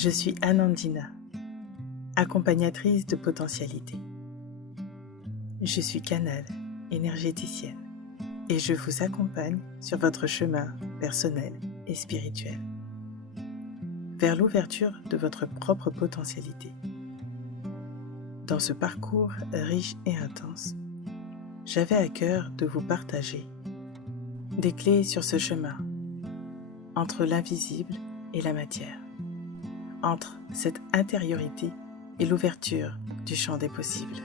Je suis Anandina, accompagnatrice de potentialité. Je suis canal, énergéticienne, et je vous accompagne sur votre chemin personnel et spirituel, vers l'ouverture de votre propre potentialité. Dans ce parcours riche et intense, j'avais à cœur de vous partager des clés sur ce chemin, entre l'invisible et la matière, entre cette intériorité et l'ouverture du champ des possibles.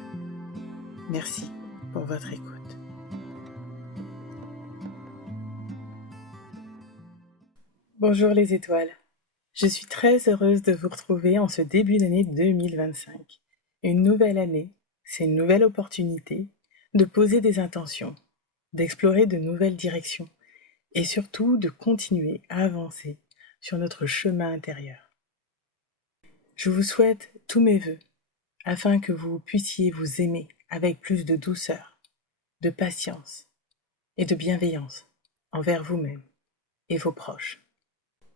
Merci pour votre écoute. Bonjour les étoiles, je suis très heureuse de vous retrouver en ce début d'année 2025. Une nouvelle année, c'est une nouvelle opportunité de poser des intentions, d'explorer de nouvelles directions et surtout de continuer à avancer sur notre chemin intérieur. Je vous souhaite tous mes vœux afin que vous puissiez vous aimer avec plus de douceur, de patience et de bienveillance envers vous-même et vos proches.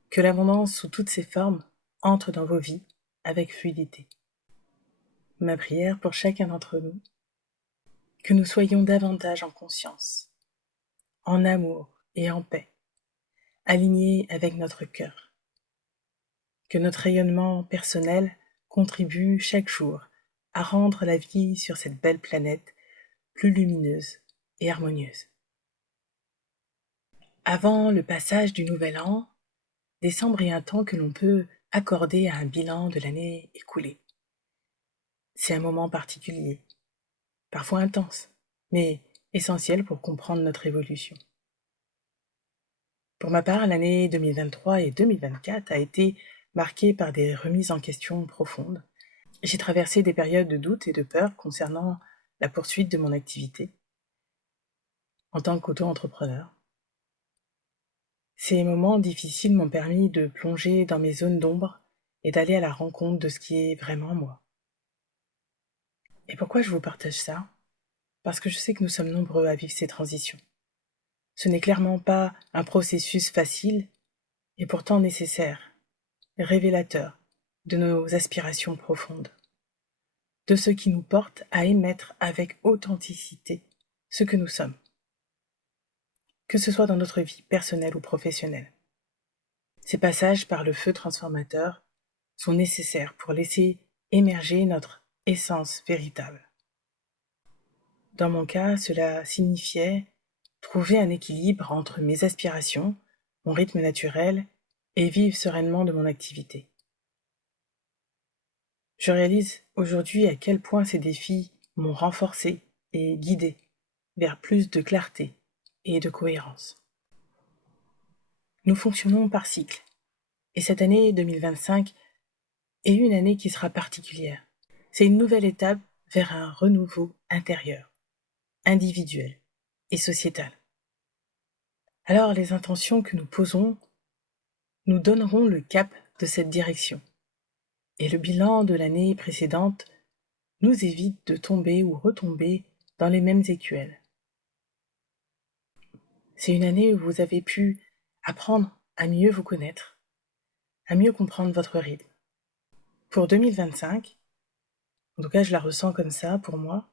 Que l'abondance sous toutes ses formes entre dans vos vies avec fluidité. Ma prière pour chacun d'entre nous, que nous soyons davantage en conscience, en amour et en paix, alignés avec notre cœur. Que notre rayonnement personnel contribue chaque jour à rendre la vie sur cette belle planète plus lumineuse et harmonieuse. Avant le passage du nouvel an, décembre est un temps que l'on peut accorder à un bilan de l'année écoulée. C'est un moment particulier, parfois intense, mais essentiel pour comprendre notre évolution. Pour ma part, l'année 2023 et 2024 a été marquée par des remises en question profondes. J'ai traversé des périodes de doute et de peur concernant la poursuite de mon activité en tant qu'auto-entrepreneur. Ces moments difficiles m'ont permis de plonger dans mes zones d'ombre et d'aller à la rencontre de ce qui est vraiment moi. Et pourquoi je vous partage ça ? Parce que je sais que nous sommes nombreux à vivre ces transitions. Ce n'est clairement pas un processus facile et pourtant nécessaire, révélateur de nos aspirations profondes, de ce qui nous porte à émettre avec authenticité ce que nous sommes, que ce soit dans notre vie personnelle ou professionnelle. Ces passages par le feu transformateur sont nécessaires pour laisser émerger notre essence véritable. Dans mon cas, cela signifiait trouver un équilibre entre mes aspirations, mon rythme naturel et vivre sereinement de mon activité. Je réalise aujourd'hui à quel point ces défis m'ont renforcé et guidé vers plus de clarté et de cohérence. Nous fonctionnons par cycle, et cette année 2025 est une année qui sera particulière. C'est une nouvelle étape vers un renouveau intérieur, individuel et sociétal. Alors les intentions que nous posons nous donneront le cap de cette direction. Et le bilan de l'année précédente nous évite de tomber ou retomber dans les mêmes écuelles. C'est une année où vous avez pu apprendre à mieux vous connaître, à mieux comprendre votre rythme. Pour 2025, en tout cas je la ressens comme ça pour moi,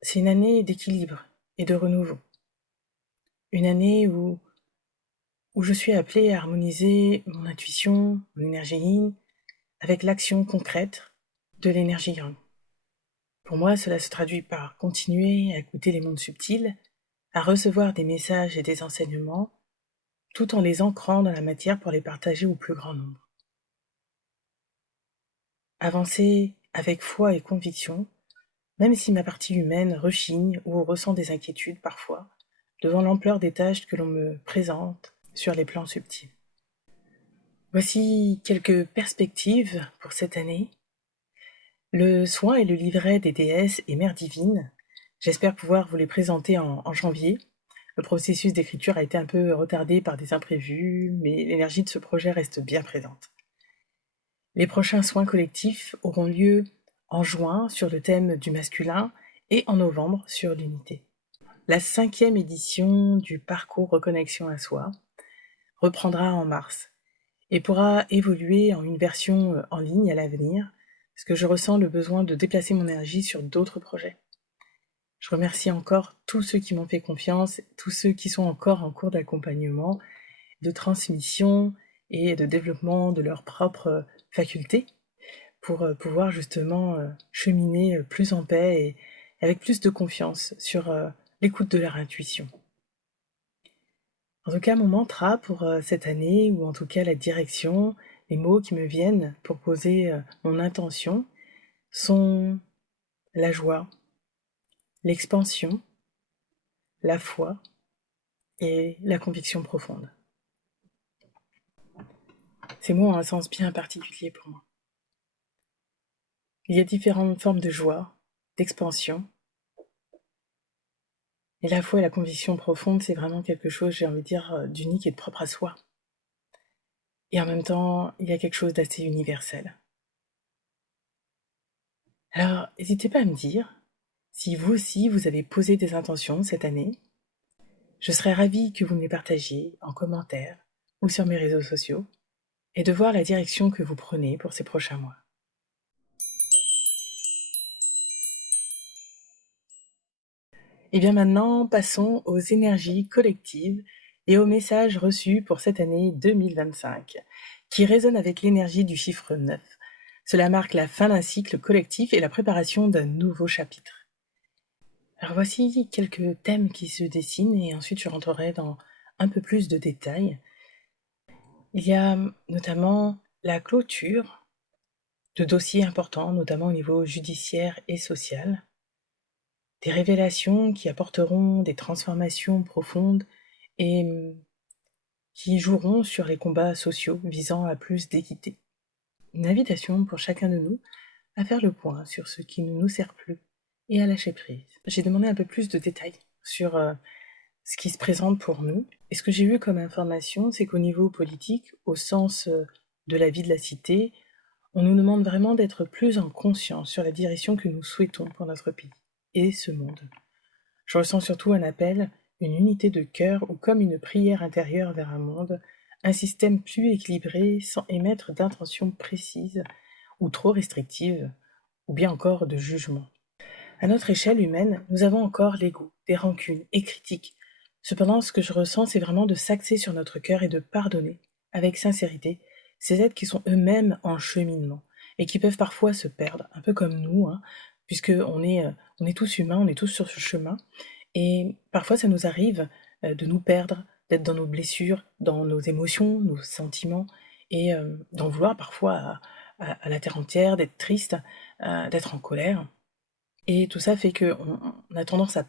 c'est une année d'équilibre et de renouveau. Une année où je suis appelée à harmoniser mon intuition, mon énergie yin, avec l'action concrète de l'énergie yang. Pour moi, cela se traduit par continuer à écouter les mondes subtils, à recevoir des messages et des enseignements, tout en les ancrant dans la matière pour les partager au plus grand nombre. Avancer avec foi et conviction, même si ma partie humaine rechigne ou ressent des inquiétudes parfois, devant l'ampleur des tâches que l'on me présente sur les plans subtils. Voici quelques perspectives pour cette année. Le soin et le livret des déesses et mères divines, j'espère pouvoir vous les présenter en janvier. Le processus d'écriture a été un peu retardé par des imprévus, mais l'énergie de ce projet reste bien présente. Les prochains soins collectifs auront lieu en juin sur le thème du masculin et en novembre sur l'unité. La 5e édition du parcours Reconnexion à soi reprendra en mars. et pourra évoluer en une version en ligne à l'avenir, parce que je ressens le besoin de déplacer mon énergie sur d'autres projets. Je remercie encore tous ceux qui m'ont fait confiance, tous ceux qui sont encore en cours d'accompagnement, de transmission et de développement de leurs propres facultés pour pouvoir justement cheminer plus en paix et avec plus de confiance sur l'écoute de leur intuition. En tout cas, mon mantra pour cette année, ou en tout cas la direction, les mots qui me viennent pour poser mon intention, sont la joie, l'expansion, la foi et la conviction profonde. Ces mots ont un sens bien particulier pour moi. Il y a différentes formes de joie, d'expansion. Et la foi et la conviction profonde, c'est vraiment quelque chose, j'ai envie de dire, d'unique et de propre à soi. Et en même temps, il y a quelque chose d'assez universel. Alors, n'hésitez pas à me dire si vous aussi, vous avez posé des intentions cette année. Je serais ravie que vous me les partagiez en commentaire ou sur mes réseaux sociaux et de voir la direction que vous prenez pour ces prochains mois. Et bien maintenant, passons aux énergies collectives et aux messages reçus pour cette année 2025, qui résonnent avec l'énergie du chiffre 9. Cela marque la fin d'un cycle collectif et la préparation d'un nouveau chapitre. Alors voici quelques thèmes qui se dessinent et ensuite je rentrerai dans un peu plus de détails. Il y a notamment la clôture de dossiers importants, notamment au niveau judiciaire et social. Des révélations qui apporteront des transformations profondes et qui joueront sur les combats sociaux visant à plus d'équité. Une invitation pour chacun de nous à faire le point sur ce qui ne nous sert plus et à lâcher prise. J'ai demandé un peu plus de détails sur ce qui se présente pour nous. Et ce que j'ai eu comme information, c'est qu'au niveau politique, au sens de la vie de la cité, on nous demande vraiment d'être plus en conscience sur la direction que nous souhaitons pour notre pays et ce monde. Je ressens surtout un appel, une unité de cœur ou comme une prière intérieure vers un monde, un système plus équilibré sans émettre d'intentions précises ou trop restrictives, ou bien encore de jugement. À notre échelle humaine, nous avons encore l'ego, des rancunes et critiques. Cependant, ce que je ressens, c'est vraiment de s'axer sur notre cœur et de pardonner, avec sincérité, ces êtres qui sont eux-mêmes en cheminement et qui peuvent parfois se perdre, un peu comme nous, puisque on est tous humains, on est tous sur ce chemin, et parfois ça nous arrive de nous perdre, d'être dans nos blessures, dans nos émotions, nos sentiments, et d'en vouloir parfois à la terre entière, d'être triste, d'être en colère. Et tout ça fait qu'on a tendance à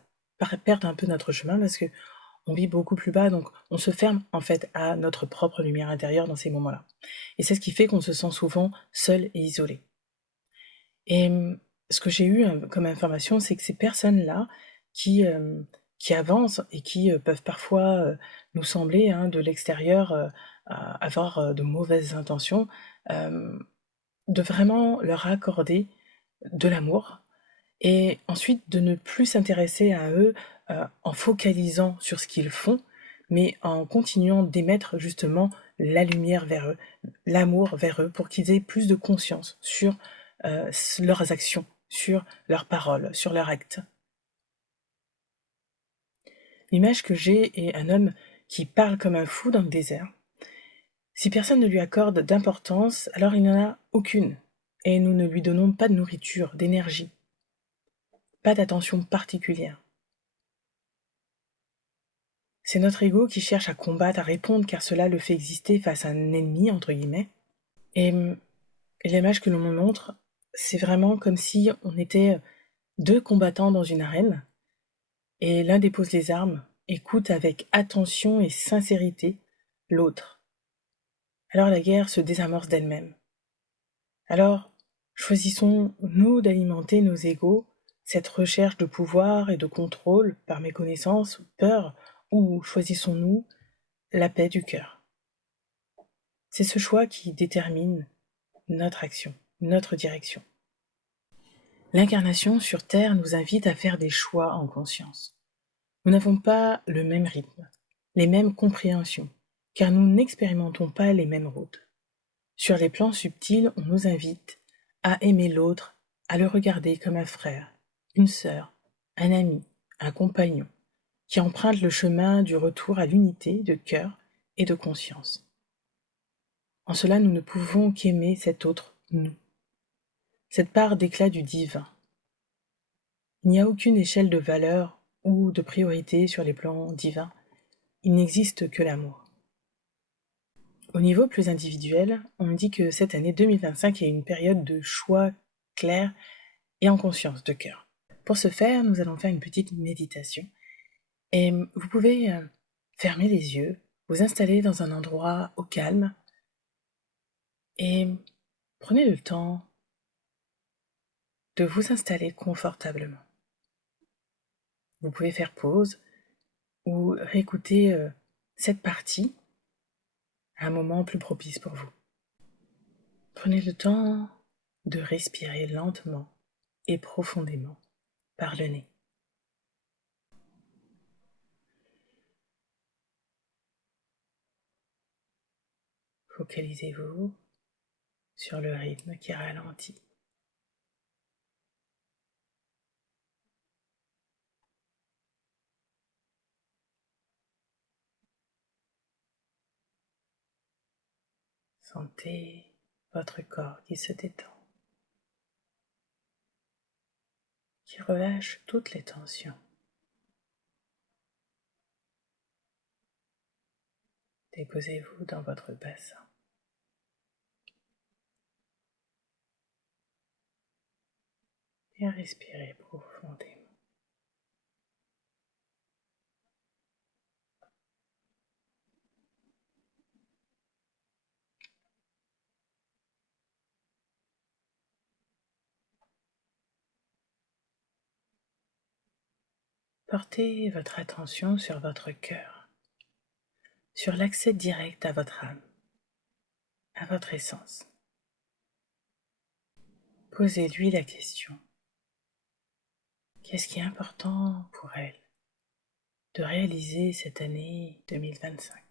perdre un peu notre chemin parce que on vit beaucoup plus bas, donc on se ferme en fait à notre propre lumière intérieure dans ces moments-là. Et c'est ce qui fait qu'on se sent souvent seul et isolé. Et ce que j'ai eu comme information, c'est que ces personnes-là qui, qui avancent et qui peuvent parfois nous sembler de l'extérieur avoir de mauvaises intentions, de vraiment leur accorder de l'amour et ensuite de ne plus s'intéresser à eux en focalisant sur ce qu'ils font, mais en continuant d'émettre justement la lumière vers eux, l'amour vers eux, pour qu'ils aient plus de conscience sur leurs actions, sur leurs paroles, sur leurs actes. L'image que j'ai est un homme qui parle comme un fou dans le désert. Si personne ne lui accorde d'importance, alors il n'en a aucune, et nous ne lui donnons pas de nourriture, d'énergie, pas d'attention particulière. C'est notre ego qui cherche à combattre, à répondre, car cela le fait exister face à un ennemi, entre guillemets. Et l'image que l'on me montre, c'est vraiment comme si on était deux combattants dans une arène, et l'un dépose les armes, écoute avec attention et sincérité l'autre. Alors la guerre se désamorce d'elle-même. Alors, choisissons-nous d'alimenter nos égos, cette recherche de pouvoir et de contrôle par méconnaissance ou peur, ou choisissons-nous la paix du cœur? C'est ce choix qui détermine notre action, notre direction. L'incarnation sur Terre nous invite à faire des choix en conscience. Nous n'avons pas le même rythme, les mêmes compréhensions, car nous n'expérimentons pas les mêmes routes. Sur les plans subtils, on nous invite à aimer l'autre, à le regarder comme un frère, une sœur, un ami, un compagnon, qui emprunte le chemin du retour à l'unité de cœur et de conscience. En cela, nous ne pouvons qu'aimer cet autre nous, cette part d'éclat du divin. Il n'y a aucune échelle de valeur ou de priorité sur les plans divins. Il n'existe que l'amour. Au niveau plus individuel, on dit que cette année 2025 est une période de choix clair et en conscience de cœur. Pour ce faire, nous allons faire une petite méditation. Et vous pouvez fermer les yeux, vous installer dans un endroit au calme et prenez le temps de vous installer confortablement. Vous pouvez faire pause ou réécouter cette partie à un moment plus propice pour vous. Prenez le temps de respirer lentement et profondément par le nez. Focalisez-vous sur le rythme qui ralentit. Sentez votre corps qui se détend, qui relâche toutes les tensions. Déposez-vous dans votre bassin. Et respirez profondément. Portez votre attention sur votre cœur, sur l'accès direct à votre âme, à votre essence. Posez-lui la question. Qu'est-ce qui est important pour elle de réaliser cette année 2025?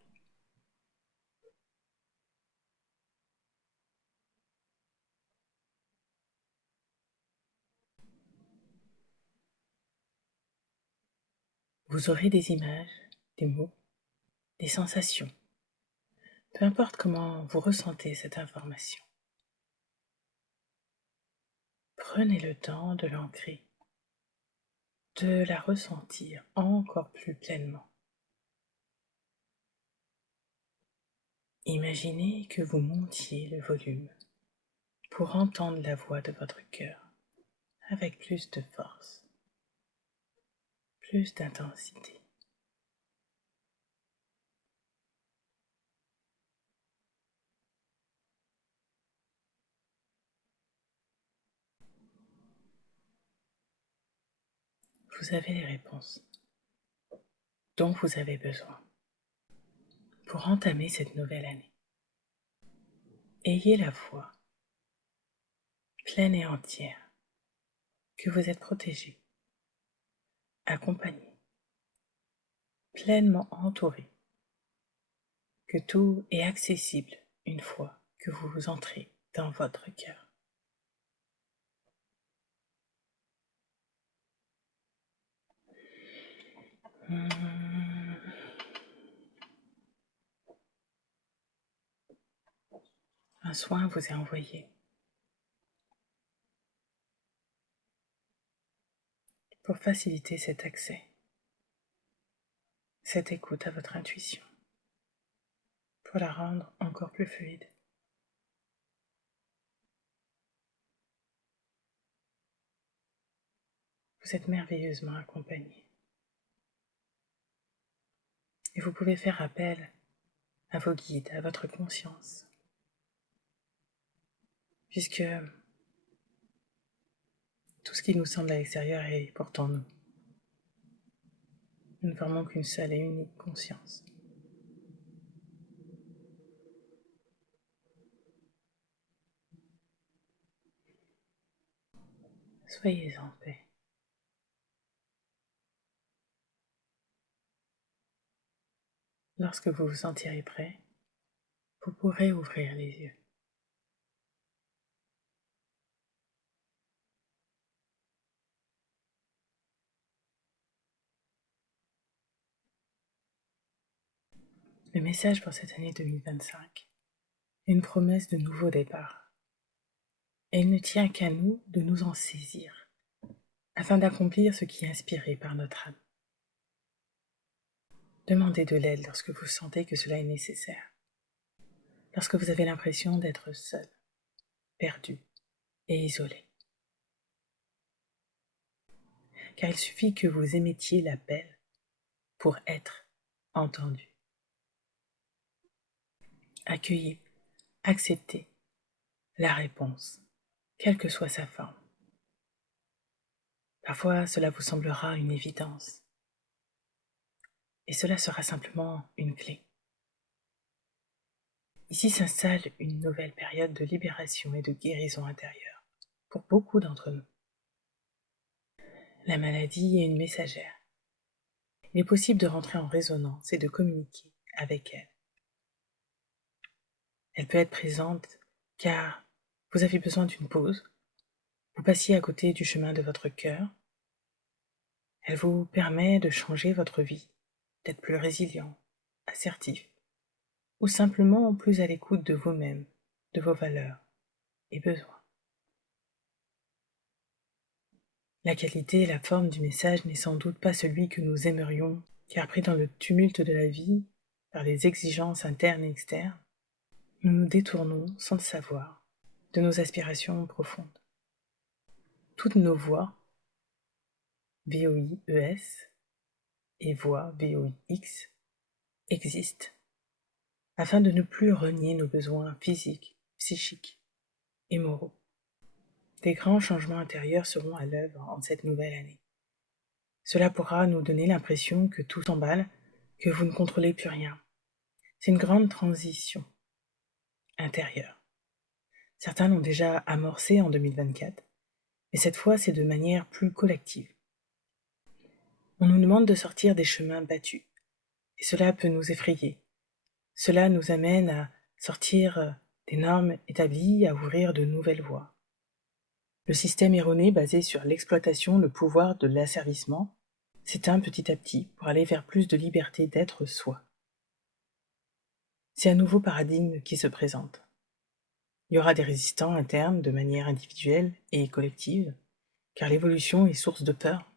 Vous aurez des images, des mots, des sensations, peu importe comment vous ressentez cette information. Prenez le temps de l'ancrer, de la ressentir encore plus pleinement. Imaginez que vous montiez le volume pour entendre la voix de votre cœur avec plus de force, plus d'intensité. Vous avez les réponses dont vous avez besoin pour entamer cette nouvelle année. Ayez la foi pleine et entière que vous êtes protégé, accompagné, pleinement entouré, que tout est accessible une fois que vous entrez dans votre cœur. Un soin vous est envoyé pour faciliter cet accès, cette écoute à votre intuition, pour la rendre encore plus fluide. Vous êtes merveilleusement accompagné. Et vous pouvez faire appel à vos guides, à votre conscience, puisque tout ce qui nous semble à l'extérieur est pourtant nous. Nous ne formons qu'une seule et unique conscience. Soyez en paix. Lorsque vous vous sentirez prêt, vous pourrez ouvrir les yeux. Le message pour cette année 2025, une promesse de nouveau départ. Et il ne tient qu'à nous de nous en saisir, afin d'accomplir ce qui est inspiré par notre âme. Demandez de l'aide lorsque vous sentez que cela est nécessaire, lorsque vous avez l'impression d'être seul, perdu et isolé. Car il suffit que vous émettiez l'appel pour être entendu. Accueillez, acceptez la réponse, quelle que soit sa forme. Parfois, cela vous semblera une évidence, et cela sera simplement une clé. Ici s'installe une nouvelle période de libération et de guérison intérieure pour beaucoup d'entre nous. La maladie est une messagère. Il est possible de rentrer en résonance et de communiquer avec elle. Elle peut être présente car vous avez besoin d'une pause, vous passiez à côté du chemin de votre cœur. Elle vous permet de changer votre vie, d'être plus résilient, assertif, ou simplement plus à l'écoute de vous-même, de vos valeurs et besoins. La qualité et la forme du message n'est sans doute pas celui que nous aimerions, car pris dans le tumulte de la vie, par les exigences internes et externes, nous nous détournons, sans le savoir, de nos aspirations profondes. Toutes nos voix, VOIES, et voix, VOIX, existent, afin de ne plus renier nos besoins physiques, psychiques et moraux. Des grands changements intérieurs seront à l'œuvre en cette nouvelle année. Cela pourra nous donner l'impression que tout s'emballe, que vous ne contrôlez plus rien. C'est une grande transition intérieure. Certains l'ont déjà amorcée en 2024, mais cette fois c'est de manière plus collective. On nous demande de sortir des chemins battus, et cela peut nous effrayer. Cela nous amène à sortir des normes établies, à ouvrir de nouvelles voies. Le système erroné basé sur l'exploitation, le pouvoir de l'asservissement, s'éteint petit à petit pour aller vers plus de liberté d'être soi. C'est un nouveau paradigme qui se présente. Il y aura des résistants internes de manière individuelle et collective, car l'évolution est source de peur.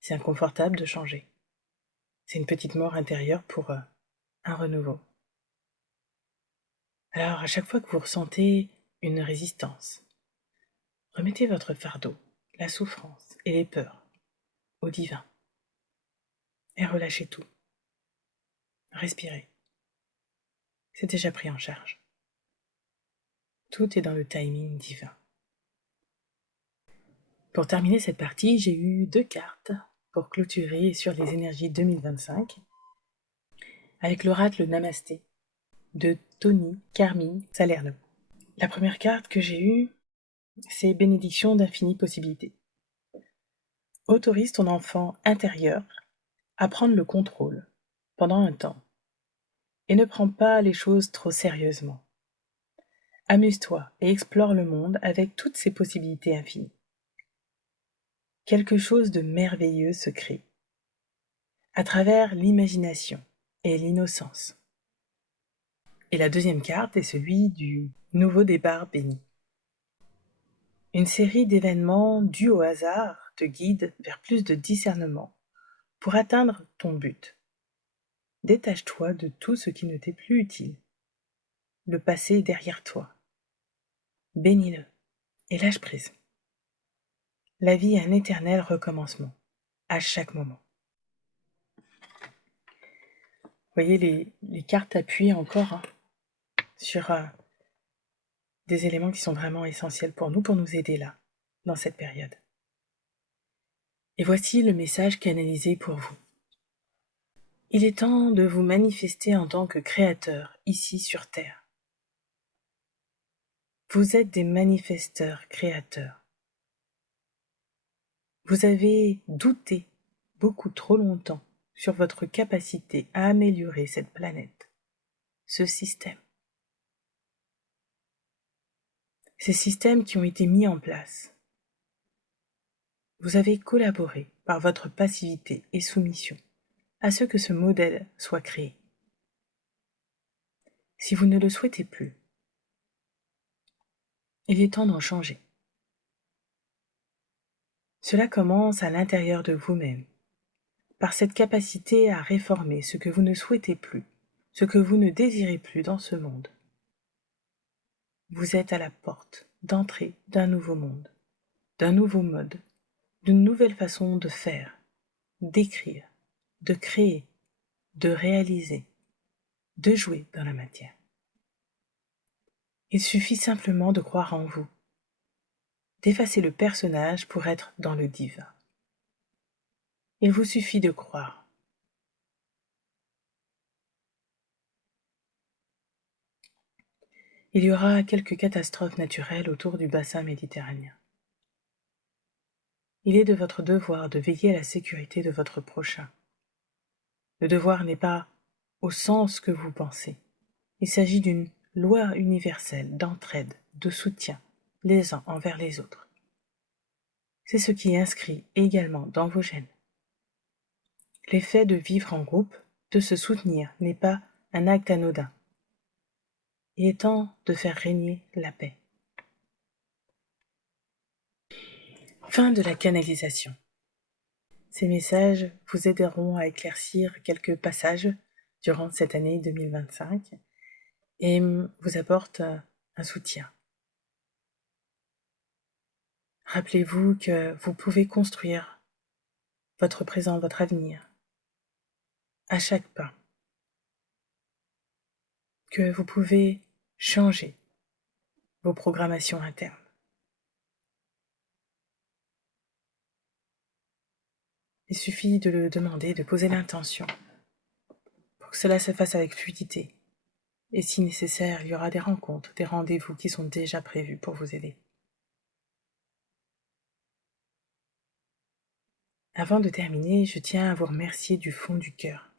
C'est inconfortable de changer. C'est une petite mort intérieure pour un renouveau. Alors, à chaque fois que vous ressentez une résistance, remettez votre fardeau, la souffrance et les peurs au divin. Et relâchez tout. Respirez. C'est déjà pris en charge. Tout est dans le timing divin. Pour terminer cette partie, j'ai eu 2 cartes pour clôturer sur les énergies 2025 avec l'oracle Namasté de Tony Carmine Salerno. La première carte que j'ai eue, c'est Bénédiction d'infinies possibilités. Autorise ton enfant intérieur à prendre le contrôle pendant un temps et ne prends pas les choses trop sérieusement. Amuse-toi et explore le monde avec toutes ses possibilités infinies. Quelque chose de merveilleux se crée à travers l'imagination et l'innocence. Et la deuxième carte est celui du nouveau départ béni. Une série d'événements dus au hasard te guide vers plus de discernement pour atteindre ton but. Détache-toi de tout ce qui ne t'est plus utile. Le passé est derrière toi. Bénis-le et lâche prise. La vie est un éternel recommencement, à chaque moment. Vous voyez, les cartes appuient encore sur des éléments qui sont vraiment essentiels pour nous aider là, dans cette période. Et voici le message canalisé pour vous. Il est temps de vous manifester en tant que créateur ici sur Terre. Vous êtes des manifesteurs créateurs. Vous avez douté beaucoup trop longtemps sur votre capacité à améliorer cette planète, ce système. Ces systèmes qui ont été mis en place. Vous avez collaboré par votre passivité et soumission à ce que ce modèle soit créé. Si vous ne le souhaitez plus, il est temps d'en changer. Cela commence à l'intérieur de vous-même, par cette capacité à réformer ce que vous ne souhaitez plus, ce que vous ne désirez plus dans ce monde. Vous êtes à la porte d'entrée d'un nouveau monde, d'un nouveau mode, d'une nouvelle façon de faire, d'écrire, de créer, de réaliser, de jouer dans la matière. Il suffit simplement de croire en vous, d'effacer le personnage pour être dans le divin. Il vous suffit de croire. Il y aura quelques catastrophes naturelles autour du bassin méditerranéen. Il est de votre devoir de veiller à la sécurité de votre prochain. Le devoir n'est pas au sens que vous pensez. Il s'agit d'une loi universelle d'entraide, de soutien, les uns envers les autres. C'est ce qui est inscrit également dans vos gènes. L'effet de vivre en groupe, de se soutenir, n'est pas un acte anodin. Il est temps de faire régner la paix. Fin de la canalisation. Ces messages vous aideront à éclaircir quelques passages durant cette année 2025 et vous apportent un soutien. Rappelez-vous que vous pouvez construire votre présent, votre avenir, à chaque pas. Que vous pouvez changer vos programmations internes. Il suffit de le demander, de poser l'intention, pour que cela se fasse avec fluidité. Et si nécessaire, il y aura des rencontres, des rendez-vous qui sont déjà prévus pour vous aider. Avant de terminer, je tiens à vous remercier du fond du cœur.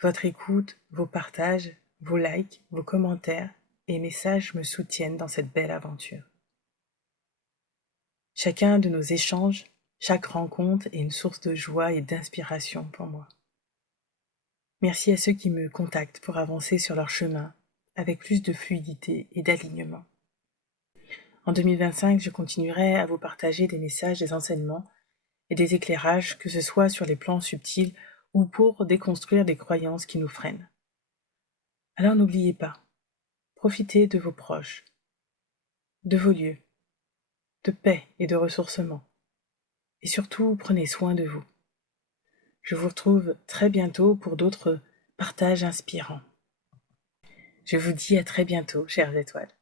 Votre écoute, vos partages, vos likes, vos commentaires et messages me soutiennent dans cette belle aventure. Chacun de nos échanges, chaque rencontre est une source de joie et d'inspiration pour moi. Merci à ceux qui me contactent pour avancer sur leur chemin avec plus de fluidité et d'alignement. En 2025, je continuerai à vous partager des messages, des enseignements et des éclairages, que ce soit sur les plans subtils ou pour déconstruire des croyances qui nous freinent. Alors n'oubliez pas, profitez de vos proches, de vos lieux, de paix et de ressourcement. Et surtout, prenez soin de vous. Je vous retrouve très bientôt pour d'autres partages inspirants. Je vous dis à très bientôt, chères étoiles.